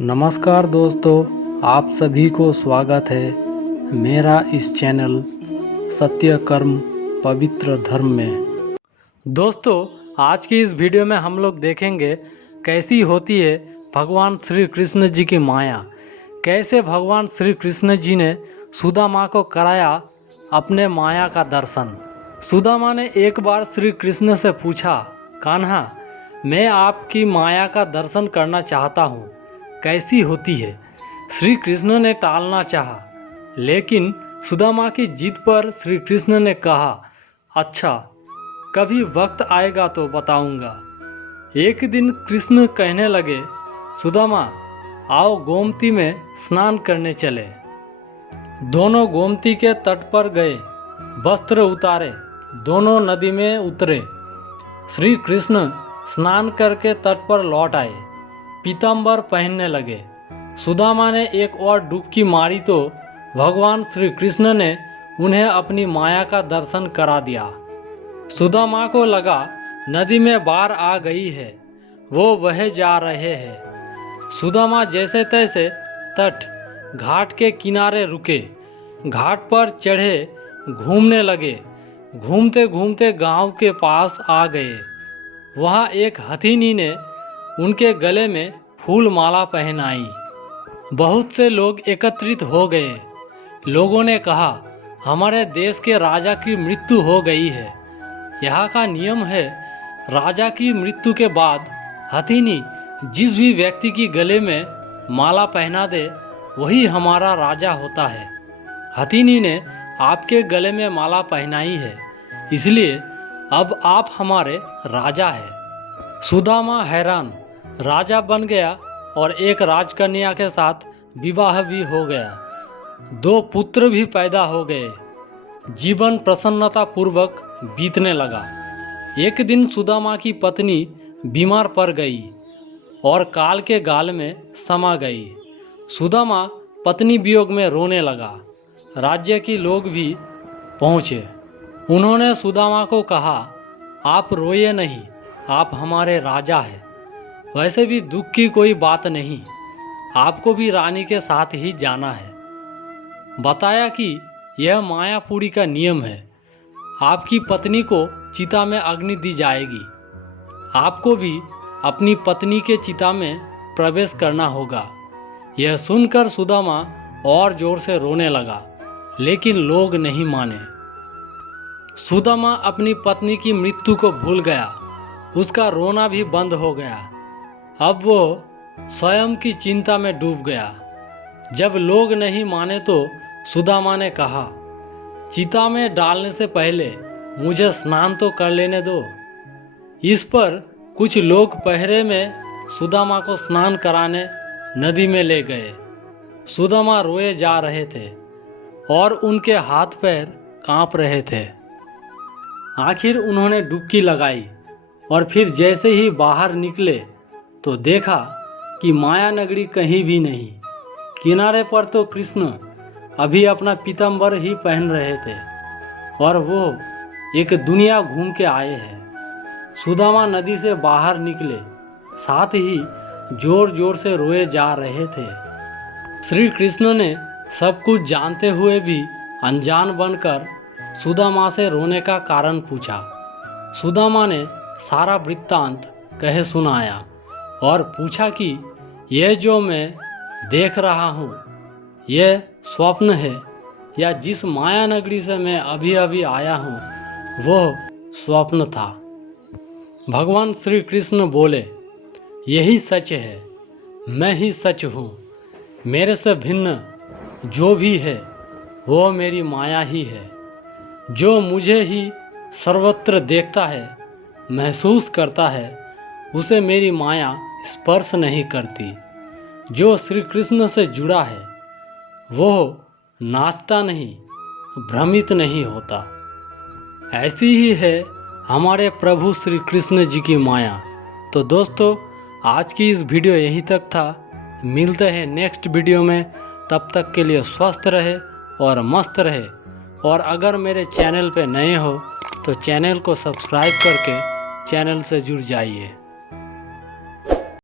नमस्कार दोस्तों, आप सभी को स्वागत है मेरा इस चैनल सत्य कर्म पवित्र धर्म में। दोस्तों, आज की इस वीडियो में हम लोग देखेंगे कैसी होती है भगवान श्री कृष्ण जी की माया। कैसे भगवान श्री कृष्ण जी ने सुदामा को कराया अपने माया का दर्शन। सुदामा ने एक बार श्री कृष्ण से पूछा, कान्हा, मैं आपकी माया का दर्शन करना चाहता हूँ, कैसी होती है। श्री कृष्ण ने टालना चाहा, लेकिन सुदामा की जिद पर श्री कृष्ण ने कहा, अच्छा, कभी वक्त आएगा तो बताऊंगा। एक दिन कृष्ण कहने लगे, सुदामा, आओ गोमती में स्नान करने चले। दोनों गोमती के तट पर गए, वस्त्र उतारे, दोनों नदी में उतरे। श्री कृष्ण स्नान करके तट पर लौट आए, पीताम्बर पहनने लगे। सुदामा ने एक और डुबकी मारी तो भगवान श्री कृष्ण ने उन्हें अपनी माया का दर्शन करा दिया। सुदामा को लगा नदी में बाढ़ आ गई है, वो बह जा रहे हैं। सुदामा जैसे तैसे तट घाट के किनारे रुके, घाट पर चढ़े, घूमने लगे। घूमते घूमते गांव के पास आ गए। वहाँ एक हथिनी ने उनके गले में फूल माला पहनाई। बहुत से लोग एकत्रित हो गए। लोगों ने कहा, हमारे देश के राजा की मृत्यु हो गई है। यहाँ का नियम है, राजा की मृत्यु के बाद हथिनी जिस भी व्यक्ति की गले में माला पहना दे, वही हमारा राजा होता है। हथिनी ने आपके गले में माला पहनाई है, इसलिए अब आप हमारे राजा हैं। सुदामा हैरान, राजा बन गया और एक राजकन्या के साथ विवाह भी हो गया। 2 पुत्र भी पैदा हो गए। जीवन प्रसन्नता पूर्वक बीतने लगा। एक दिन सुदामा की पत्नी बीमार पड़ गई और काल के गाल में समा गई। सुदामा पत्नी वियोग में रोने लगा। राज्य के लोग भी पहुँचे। उन्होंने सुदामा को कहा, आप रोइए नहीं, आप हमारे राजा हैं। वैसे भी दुख की कोई बात नहीं, आपको भी रानी के साथ ही जाना है। बताया कि यह मायापुरी का नियम है। आपकी पत्नी को चिता में अग्नि दी जाएगी। आपको भी अपनी पत्नी के चिता में प्रवेश करना होगा। यह सुनकर सुदामा और जोर से रोने लगा, लेकिन लोग नहीं माने। सुदामा अपनी पत्नी की मृत्यु को भूल गया। उसका रोना भी बंद हो गया। अब वो स्वयं की चिंता में डूब गया। जब लोग नहीं माने तो सुदामा ने कहा, चिता में डालने से पहले मुझे स्नान तो कर लेने दो। इस पर कुछ लोग पहरे में सुदामा को स्नान कराने नदी में ले गए। सुदामा रोए जा रहे थे और उनके हाथ पैर कांप रहे थे। आखिर उन्होंने डुबकी लगाई और फिर जैसे ही बाहर निकले तो देखा कि माया नगरी कहीं भी नहीं। किनारे पर तो कृष्ण अभी अपना पीताम्बर ही पहन रहे थे और वो एक दुनिया घूम के आए हैं। सुदामा नदी से बाहर निकले, साथ ही जोर जोर से रोए जा रहे थे। श्री कृष्ण ने सब कुछ जानते हुए भी अनजान बनकर सुदामा से रोने का कारण पूछा। सुदामा ने सारा वृत्तांत कहे सुनाया और पूछा कि यह जो मैं देख रहा हूँ, यह स्वप्न है या जिस माया नगरी से मैं अभी अभी आया हूँ वह स्वप्न था। भगवान श्री कृष्ण बोले, यही सच है, मैं ही सच हूँ। मेरे से भिन्न जो भी है वो मेरी माया ही है। जो मुझे ही सर्वत्र देखता है, महसूस करता है, उसे मेरी माया स्पर्श नहीं करती। जो श्री कृष्ण से जुड़ा है वो नाचता नहीं, भ्रमित नहीं होता। ऐसी ही है हमारे प्रभु श्री कृष्ण जी की माया। तो दोस्तों, आज की इस वीडियो यहीं तक था। मिलते हैं नेक्स्ट वीडियो में। तब तक के लिए स्वस्थ रहे और मस्त रहे। और अगर मेरे चैनल पे नए हो तो चैनल को सब्सक्राइब करके चैनल से जुड़ जाइए।